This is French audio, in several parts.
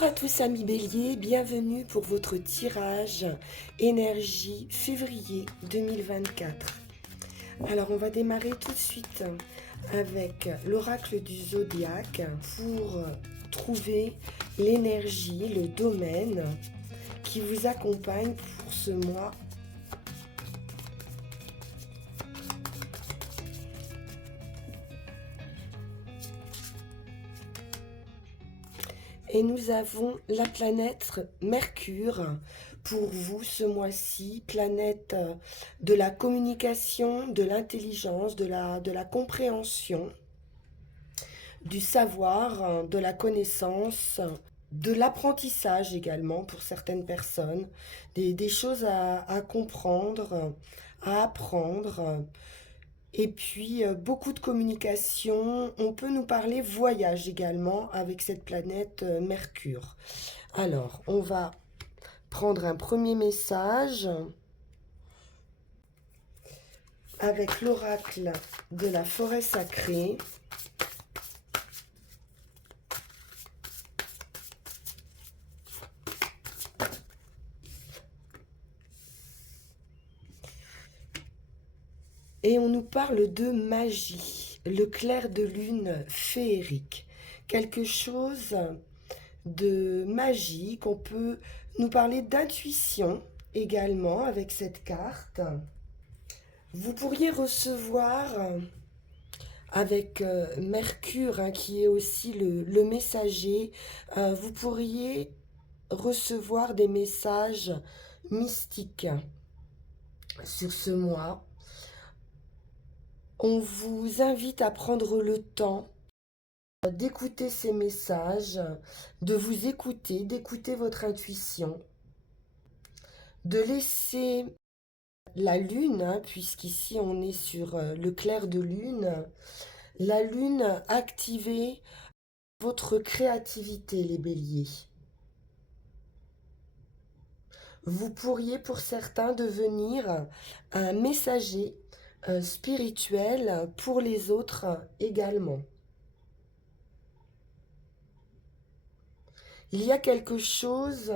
Bonjour à tous amis Bélier, bienvenue pour votre tirage énergie février 2024. Alors on va démarrer tout de suite avec l'oracle du zodiaque pour trouver l'énergie, le domaine qui vous accompagne pour ce mois. Et nous avons la planète Mercure pour vous ce mois-ci, planète de la communication, de l'intelligence, de la compréhension, du savoir, de la connaissance, de l'apprentissage également pour certaines personnes, des choses à comprendre, à apprendre. Et puis, beaucoup de communication. On peut nous parler voyage également avec cette planète Mercure. Alors, on va prendre un premier message avec l'oracle de la forêt sacrée. Et on nous parle de magie, le clair de lune féerique. Quelque chose de magique. On peut nous parler d'intuition également avec cette carte. Vous pourriez recevoir avec Mercure, hein, qui est aussi le messager, vous pourriez recevoir des messages mystiques sur ce mois. On vous invite à prendre le temps d'écouter ces messages, de vous écouter, d'écouter votre intuition, de laisser la lune, hein, puisqu'ici on est sur le clair de lune, la lune activer votre créativité, les béliers. Vous pourriez pour certains devenir un messager spirituel pour les autres également. Il y a quelque chose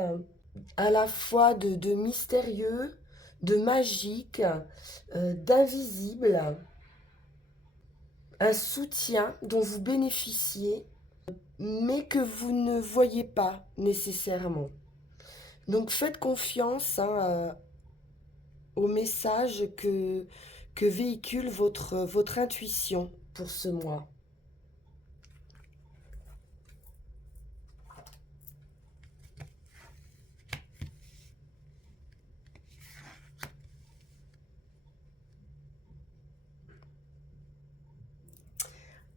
à la fois de mystérieux, de magique, d'invisible, un soutien dont vous bénéficiez, mais que vous ne voyez pas nécessairement. Donc faites confiance, hein, au message que véhicule votre intuition pour ce mois.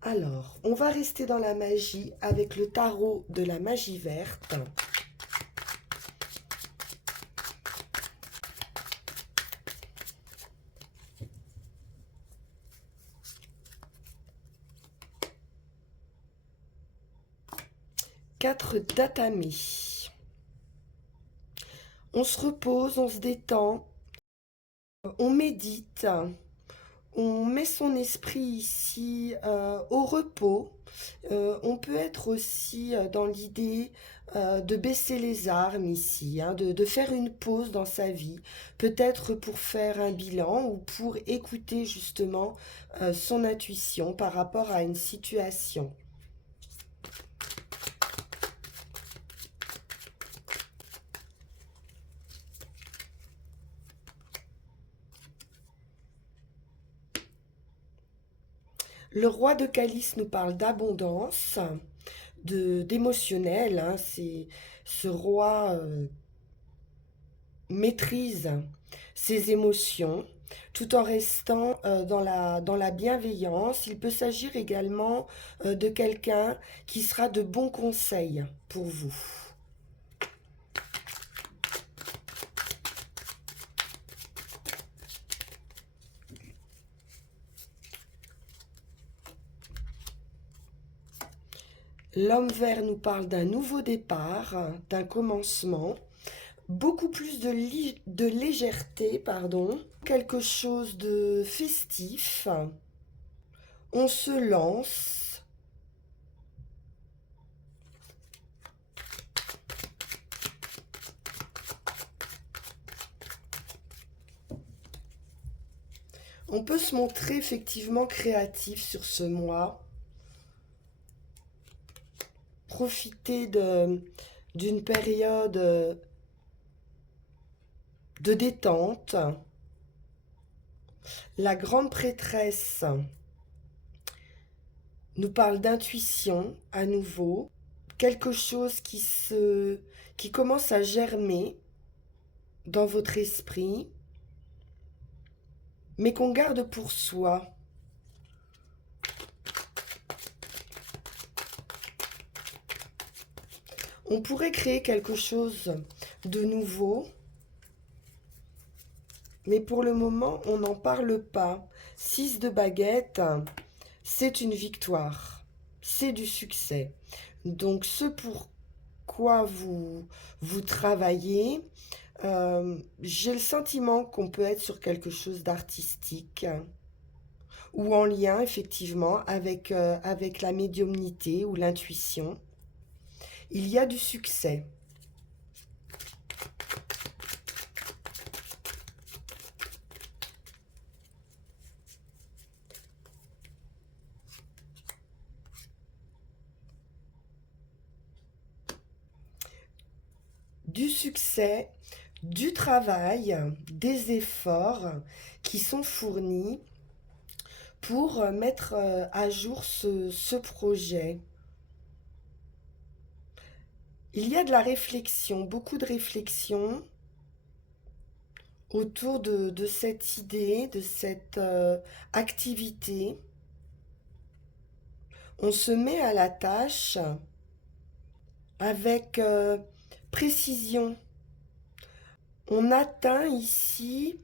Alors, on va rester dans la magie avec le tarot de la magie verte. Quatre datamés. On se repose, on se détend, on médite, on met son esprit ici au repos. On peut être aussi dans l'idée de baisser les armes ici, hein, de faire une pause dans sa vie, peut-être pour faire un bilan ou pour écouter justement son intuition par rapport à une situation. Le roi de calice nous parle d'abondance, d'émotionnel, hein, c'est ce roi maîtrise ses émotions tout en restant dans la bienveillance. Il peut s'agir également de quelqu'un qui sera de bons conseils pour vous. L'homme vert nous parle d'un nouveau départ, d'un commencement, beaucoup plus de légèreté, pardon, quelque chose de festif. On se lance. On peut se montrer effectivement créatif sur ce mois, profiter d'une période de détente. La grande prêtresse nous parle d'intuition à nouveau, quelque chose qui commence à germer dans votre esprit, mais qu'on garde pour soi. On pourrait créer quelque chose de nouveau, mais pour le moment, on n'en parle pas. 6 de baguette, c'est une victoire, c'est du succès. Donc ce pour quoi vous travaillez, j'ai le sentiment qu'on peut être sur quelque chose d'artistique ou en lien effectivement avec la médiumnité ou l'intuition. Il y a du succès. Du succès, du travail, des efforts qui sont fournis pour mettre à jour ce projet. Il y a de la réflexion, beaucoup de réflexion autour de cette idée, de cette activité. On se met à la tâche avec précision. On atteint ici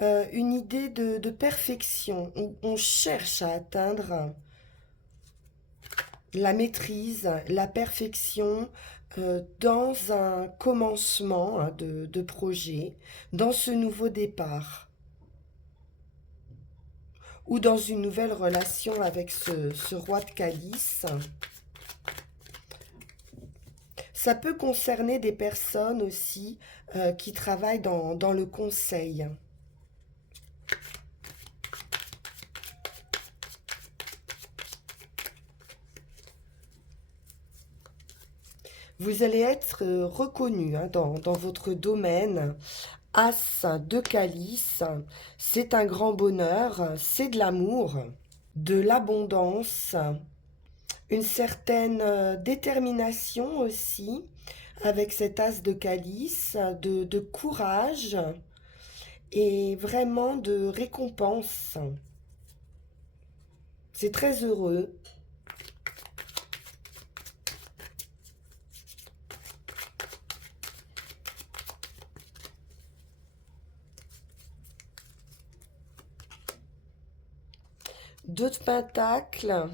une idée de perfection. On cherche à atteindre la maîtrise, la perfection dans un commencement hein, de projet, dans ce nouveau départ, ou dans une nouvelle relation avec ce roi de calice. Ça peut concerner des personnes aussi qui travaillent dans le conseil. Vous allez être reconnu hein, dans votre domaine. As de calice, c'est un grand bonheur, c'est de l'amour, de l'abondance, une certaine détermination aussi avec cet as de calice, de courage et vraiment de récompense. C'est très heureux. Deux de pentacles.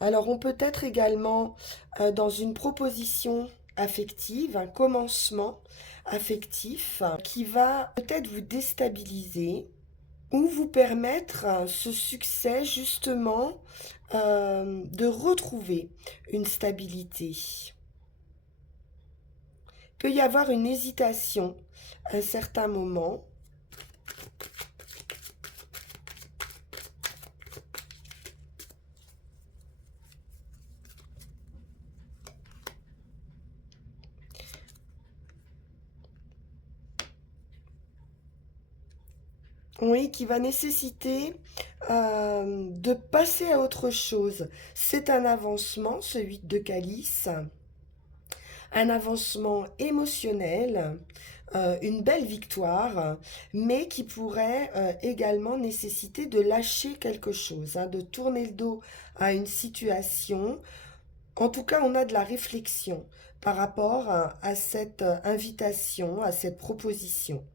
Alors on peut être également dans une proposition affective, un commencement affectif qui va peut-être vous déstabiliser ou vous permettre ce succès justement de retrouver une stabilité. Il peut y avoir une hésitation à un certain moment. Oui, qui va nécessiter de passer à autre chose. C'est un avancement, ce 8 de calice, un avancement émotionnel, une belle victoire, mais qui pourrait également nécessiter de lâcher quelque chose, hein, de tourner le dos à une situation. En tout cas, on a de la réflexion par rapport à cette invitation, à cette proposition.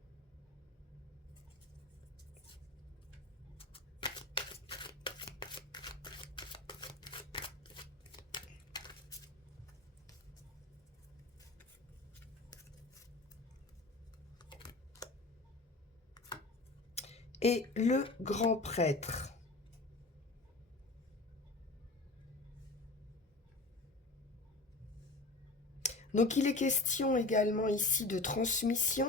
Et le grand prêtre. Donc il est question également ici de transmission.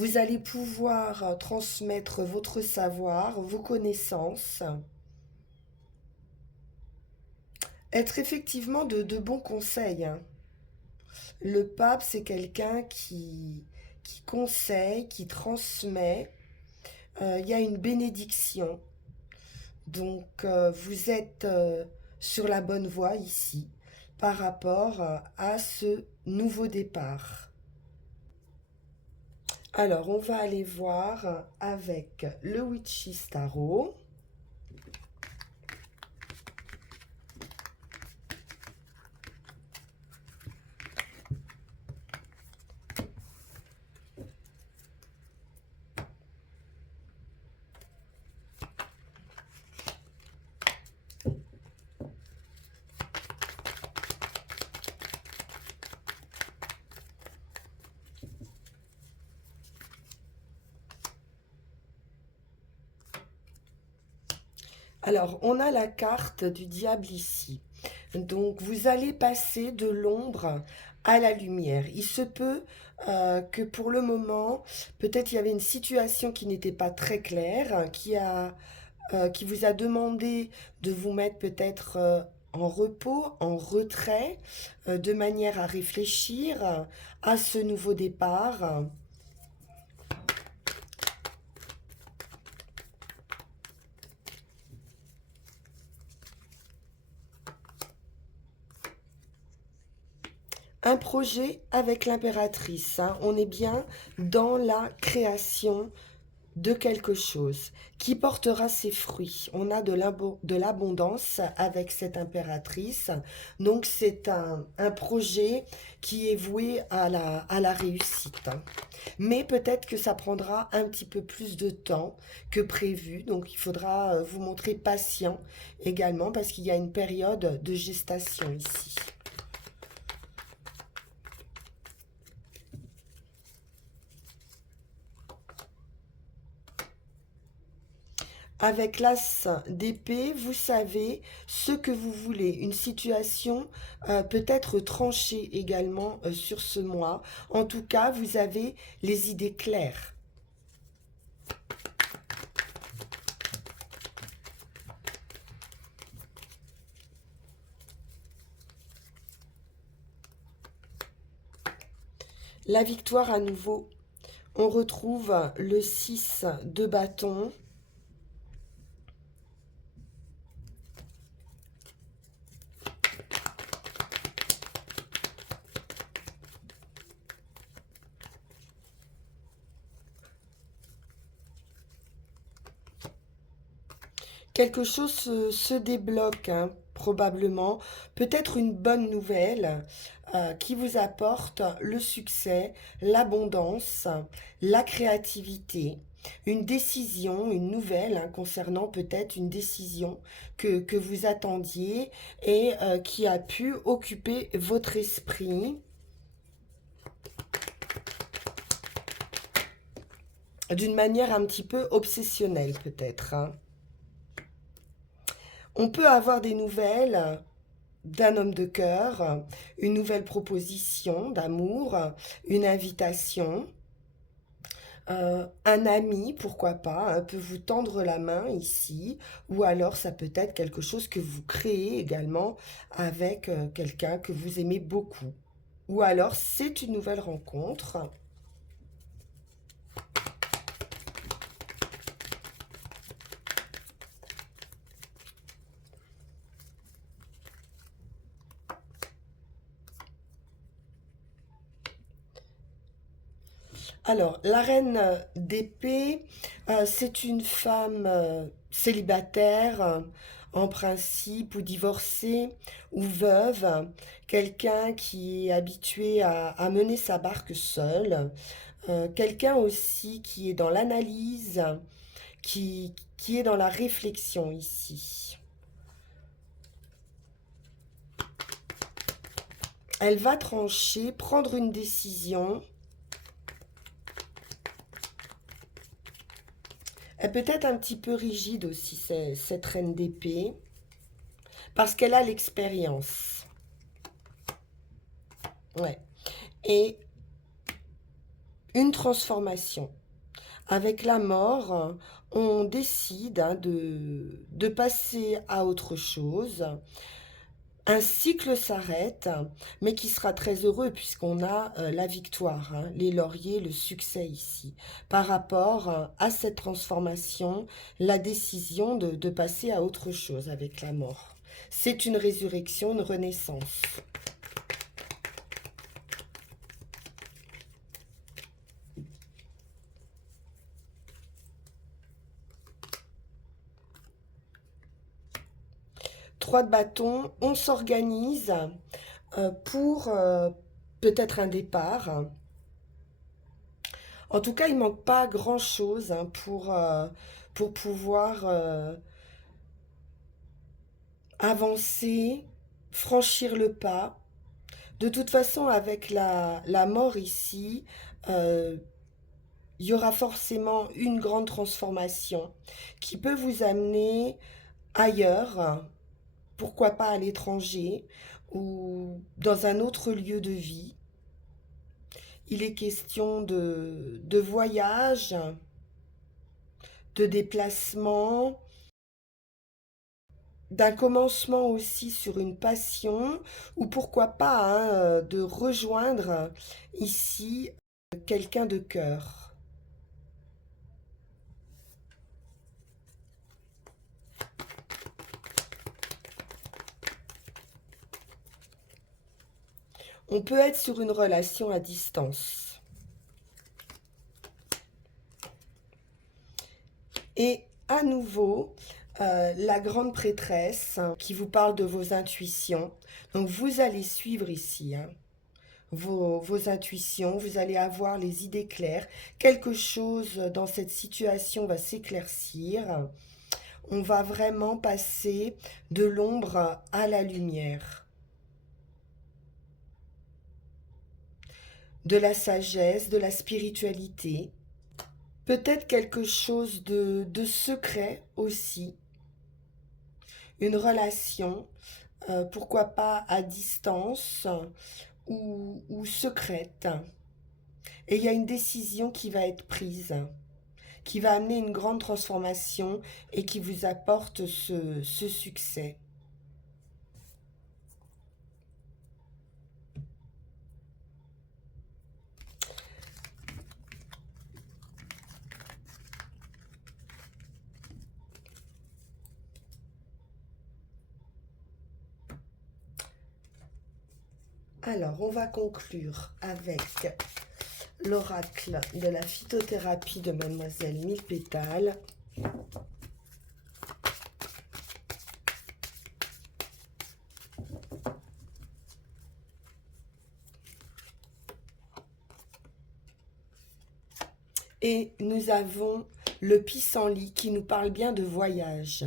Vous allez pouvoir transmettre votre savoir, vos connaissances, être effectivement de bons conseils, hein. Le pape, c'est quelqu'un qui conseille, qui transmet. Il y a une bénédiction. Donc, vous êtes sur la bonne voie ici par rapport à ce nouveau départ. Alors, on va aller voir avec le Witchy Tarot. Alors, on a la carte du diable ici. Donc, vous allez passer de l'ombre à la lumière. Il se peut que pour le moment, peut-être il y avait une situation qui n'était pas très claire, qui vous a demandé de vous mettre peut-être en repos, en retrait, de manière à réfléchir à ce nouveau départ. Un projet avec l'impératrice, hein. On est bien dans la création de quelque chose qui portera ses fruits. On a de l'abondance avec cette impératrice. Donc c'est un projet qui est voué à la réussite. Mais peut-être que ça prendra un petit peu plus de temps que prévu. Donc il faudra vous montrer patient également parce qu'il y a une période de gestation ici. Avec l'as d'épée, vous savez ce que vous voulez. Une situation peut être tranchée également sur ce mois. En tout cas, vous avez les idées claires. La victoire à nouveau. On retrouve le 6 de bâton. Quelque chose se débloque, hein, probablement. Peut-être une bonne nouvelle qui vous apporte le succès, l'abondance, la créativité. Une décision, une nouvelle hein, concernant peut-être une décision que vous attendiez et qui a pu occuper votre esprit d'une manière un petit peu obsessionnelle peut-être, hein. On peut avoir des nouvelles d'un homme de cœur, une nouvelle proposition d'amour, une invitation, un ami, pourquoi pas, hein, peut vous tendre la main ici, ou alors ça peut être quelque chose que vous créez également avec quelqu'un que vous aimez beaucoup. Ou alors c'est une nouvelle rencontre. Alors, la reine d'épée, c'est une femme célibataire, en principe, ou divorcée, ou veuve, quelqu'un qui est habitué à mener sa barque seule, quelqu'un aussi qui est dans l'analyse, qui est dans la réflexion ici. Elle va trancher, prendre une décision. Elle peut être un petit peu rigide aussi, cette reine d'épée, parce qu'elle a l'expérience. Ouais. Et une transformation. Avec la mort, on décide de passer à autre chose. Un cycle s'arrête, mais qui sera très heureux puisqu'on a la victoire, hein, les lauriers, le succès ici. Par rapport à cette transformation, la décision de passer à autre chose avec la mort. C'est une résurrection, une renaissance. Trois de bâton, on s'organise pour peut-être un départ. En tout cas, il manque pas grand-chose hein, pour pouvoir avancer, franchir le pas. De toute façon, avec la mort ici, euh, il y aura forcément une grande transformation qui peut vous amener ailleurs, pourquoi pas à l'étranger ou dans un autre lieu de vie. Il est question de voyage, de déplacement, d'un commencement aussi sur une passion, ou pourquoi pas hein, de rejoindre ici quelqu'un de cœur. On peut être sur une relation à distance. Et à nouveau, la grande prêtresse qui vous parle de vos intuitions. Donc vous allez suivre ici hein, vos intuitions, vous allez avoir les idées claires. Quelque chose dans cette situation va s'éclaircir. On va vraiment passer de l'ombre à la lumière. De la sagesse, de la spiritualité. Peut-être quelque chose de secret aussi. Une relation, pourquoi pas à distance ou secrète. Et il y a une décision qui va être prise, qui va amener une grande transformation et qui vous apporte ce succès. Alors, on va conclure avec l'oracle de la phytothérapie de Mademoiselle Mille Pétales. Et nous avons le pissenlit qui nous parle bien de voyage.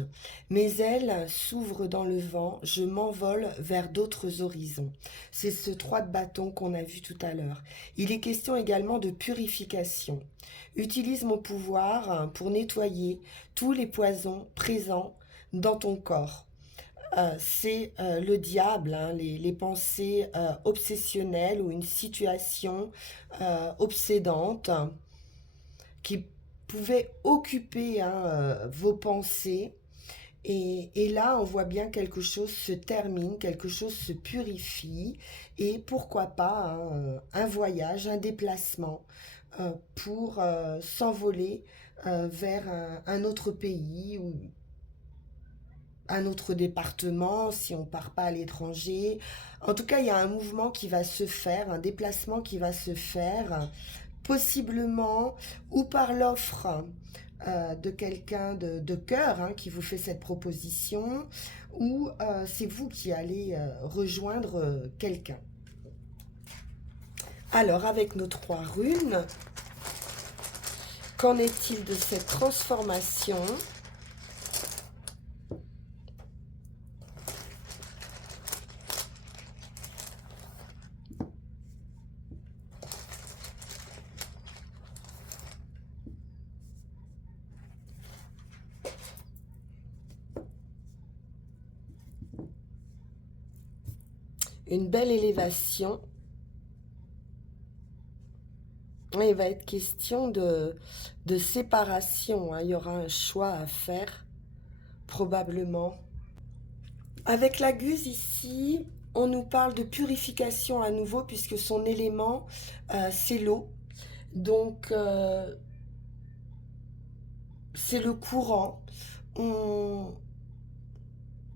Mes ailes s'ouvrent dans le vent, je m'envole vers d'autres horizons. C'est ce 3 de bâton qu'on a vu tout à l'heure. Il est question également de purification. Utilise mon pouvoir pour nettoyer tous les poisons présents dans ton corps. C'est le diable, hein, les pensées obsessionnelles ou une situation obsédante qui pouvait occuper hein, vos pensées. Et là, on voit bien quelque chose se termine, quelque chose se purifie. Et pourquoi pas hein, un voyage, un déplacement pour s'envoler vers un autre pays ou un autre département si on ne part pas à l'étranger. En tout cas, il y a un mouvement qui va se faire, un déplacement qui va se faire possiblement ou par l'offre de quelqu'un de cœur hein, qui vous fait cette proposition, ou c'est vous qui allez rejoindre quelqu'un. Alors, avec nos 3 runes, qu'en est-il de cette transformation? Une belle élévation. Ouais, il va être question de séparation, hein. Il y aura un choix à faire, probablement. Avec la Guse ici, on nous parle de purification à nouveau, puisque son élément, c'est l'eau. Donc, c'est le courant. On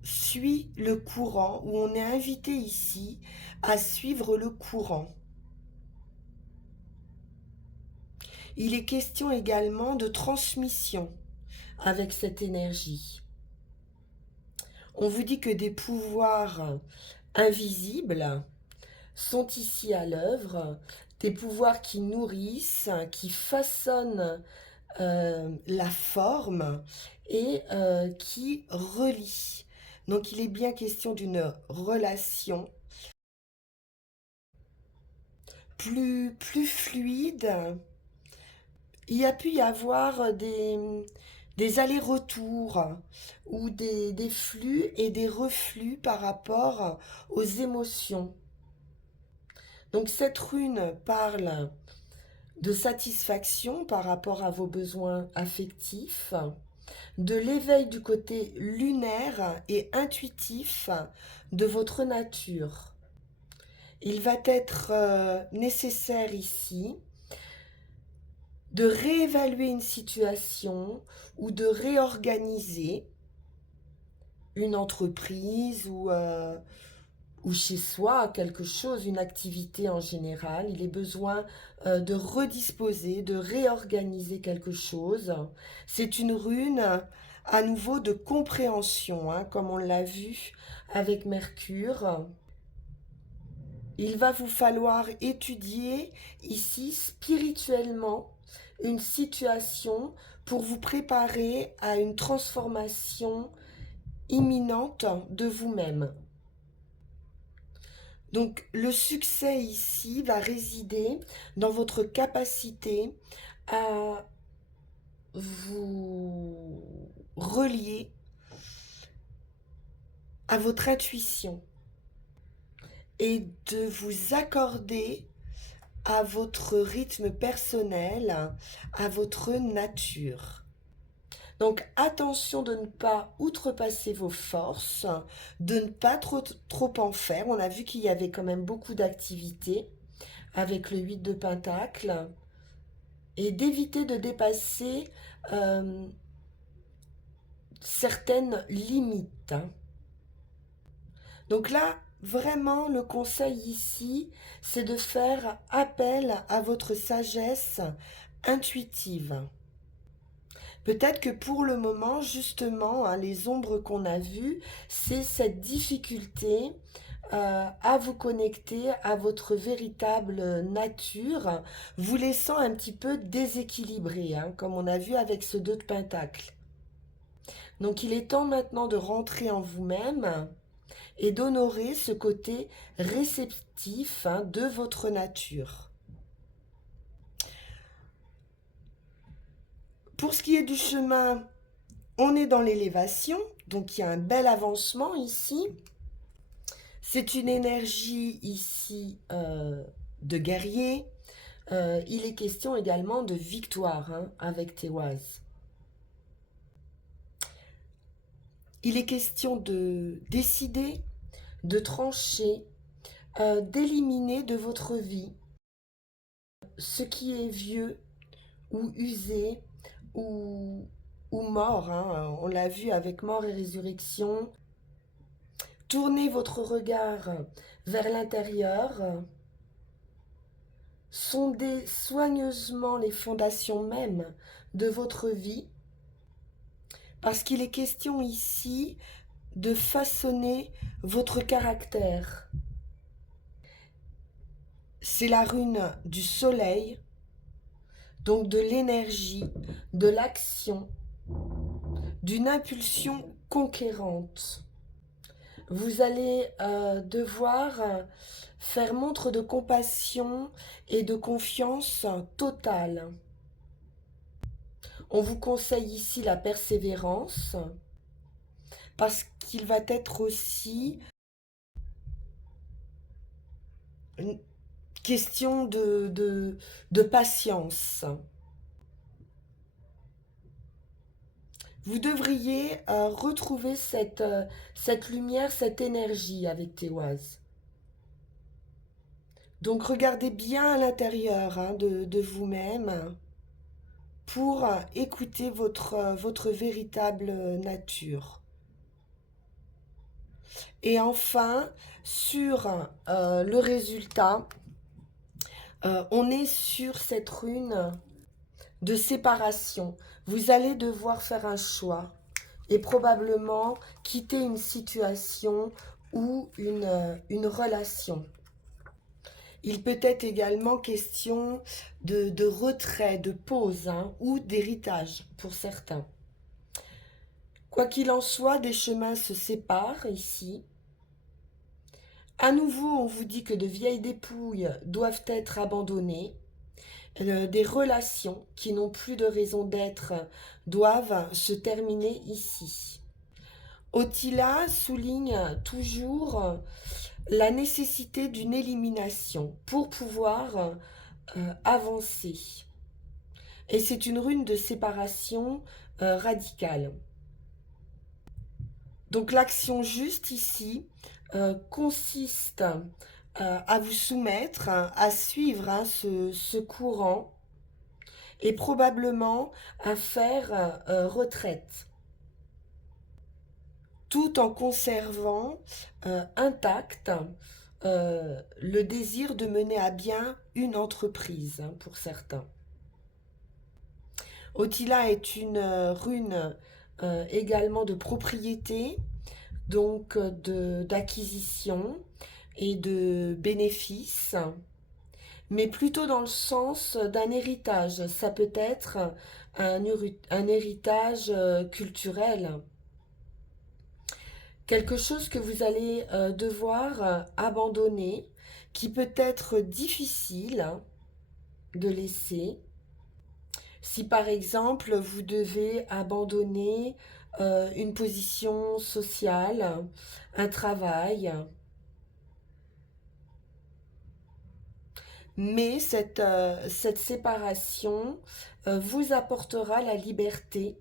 suit le courant, ou on est invité ici à suivre le courant. Il est question également de transmission avec cette énergie. On vous dit que des pouvoirs invisibles sont ici à l'œuvre, des pouvoirs qui nourrissent, qui façonnent la forme et qui relient. Donc il est bien question d'une relation plus fluide. Il y a pu y avoir des allers-retours ou des flux et des reflux par rapport aux émotions. Donc cette rune parle de satisfaction par rapport à vos besoins affectifs, de l'éveil du côté lunaire et intuitif de votre nature. Il va être nécessaire ici de réévaluer une situation ou de réorganiser une entreprise ou chez soi quelque chose, une activité en général. Il est besoin de redisposer, de réorganiser quelque chose. C'est une rune à nouveau de compréhension, hein, comme on l'a vu avec Mercure. Il va vous falloir étudier ici spirituellement une situation pour vous préparer à une transformation imminente de vous-même. Donc le succès ici va résider dans votre capacité à vous relier à votre intuition et de vous accorder à votre rythme personnel, à votre nature. Donc attention de ne pas outrepasser vos forces, de ne pas trop en faire. On a vu qu'il y avait quand même beaucoup d'activités avec le 8 de Pentacle et d'éviter de dépasser euh, certaines limites. Donc là, vraiment, le conseil ici, c'est de faire appel à votre sagesse intuitive. Peut-être que pour le moment, justement, hein, les ombres qu'on a vues, c'est cette difficulté à vous connecter à votre véritable nature, vous laissant un petit peu déséquilibré, hein, comme on a vu avec ce 2 de Pentacle. Donc il est temps maintenant de rentrer en vous-même et d'honorer ce côté réceptif, hein, de votre nature. Pour ce qui est du chemin, on est dans l'élévation, donc il y a un bel avancement ici. C'est une énergie ici de guerrier. Il est question également de victoire, hein, avec Téoise. Il est question de décider, de trancher, d'éliminer de votre vie ce qui est vieux ou usé ou mort, hein. On l'a vu avec mort et résurrection. Tournez votre regard vers l'intérieur. Sondez soigneusement les fondations mêmes de votre vie, parce qu'il est question ici de façonner votre caractère. C'est la rune du soleil, donc de l'énergie, de l'action, d'une impulsion conquérante. Vous allez devoir faire montre de compassion et de confiance totale. On vous conseille ici la persévérance parce qu'il va être aussi Question de patience. Vous devriez retrouver cette lumière, cette énergie avec Téoise. Donc regardez bien à l'intérieur hein, de vous-même pour écouter votre véritable nature. Et enfin, sur le résultat, on est sur cette rune de séparation. Vous allez devoir faire un choix et probablement quitter une situation ou une relation. Il peut être également question de retrait, de pause hein, ou d'héritage pour certains. Quoi qu'il en soit, des chemins se séparent ici. À nouveau, on vous dit que de vieilles dépouilles doivent être abandonnées. Des relations qui n'ont plus de raison d'être doivent se terminer ici. Otila souligne toujours la nécessité d'une élimination pour pouvoir avancer. Et c'est une rune de séparation radicale. Donc l'action juste ici consiste à vous soumettre, à suivre hein, ce courant et probablement à faire retraite, tout en conservant intact le désir de mener à bien une entreprise hein, pour certains. Otila est une rune également de propriété, donc d'acquisition et de bénéfices, mais plutôt dans le sens d'un héritage. Ça peut être un héritage culturel, quelque chose que vous allez devoir abandonner, qui peut être difficile de laisser. Si par exemple vous devez abandonner une position sociale, un travail, mais cette séparation vous apportera la liberté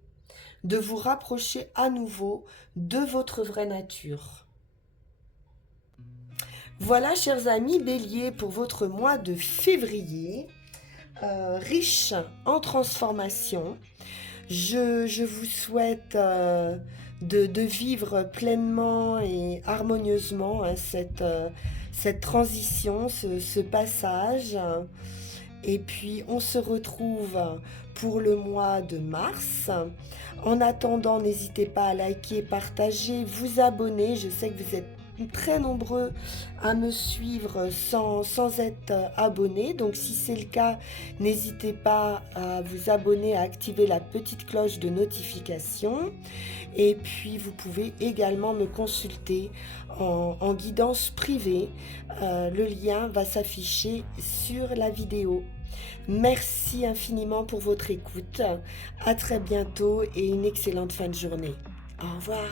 de vous rapprocher à nouveau de votre vraie nature. Voilà, chers amis Bélier, pour votre mois de février, riche en transformation. Je vous souhaite de vivre pleinement et harmonieusement hein, cette transition, ce passage. Et puis on se retrouve pour le mois de mars. En attendant, n'hésitez pas à liker, partager, vous abonner. Je sais que vous êtes très nombreux à me suivre sans être abonnés. Donc si c'est le cas, n'hésitez pas à vous abonner, à activer la petite cloche de notification. Et puis vous pouvez également me consulter en guidance privée. Le lien va s'afficher sur la vidéo. Merci infiniment pour votre écoute. À très bientôt et une excellente fin de journée. Au revoir.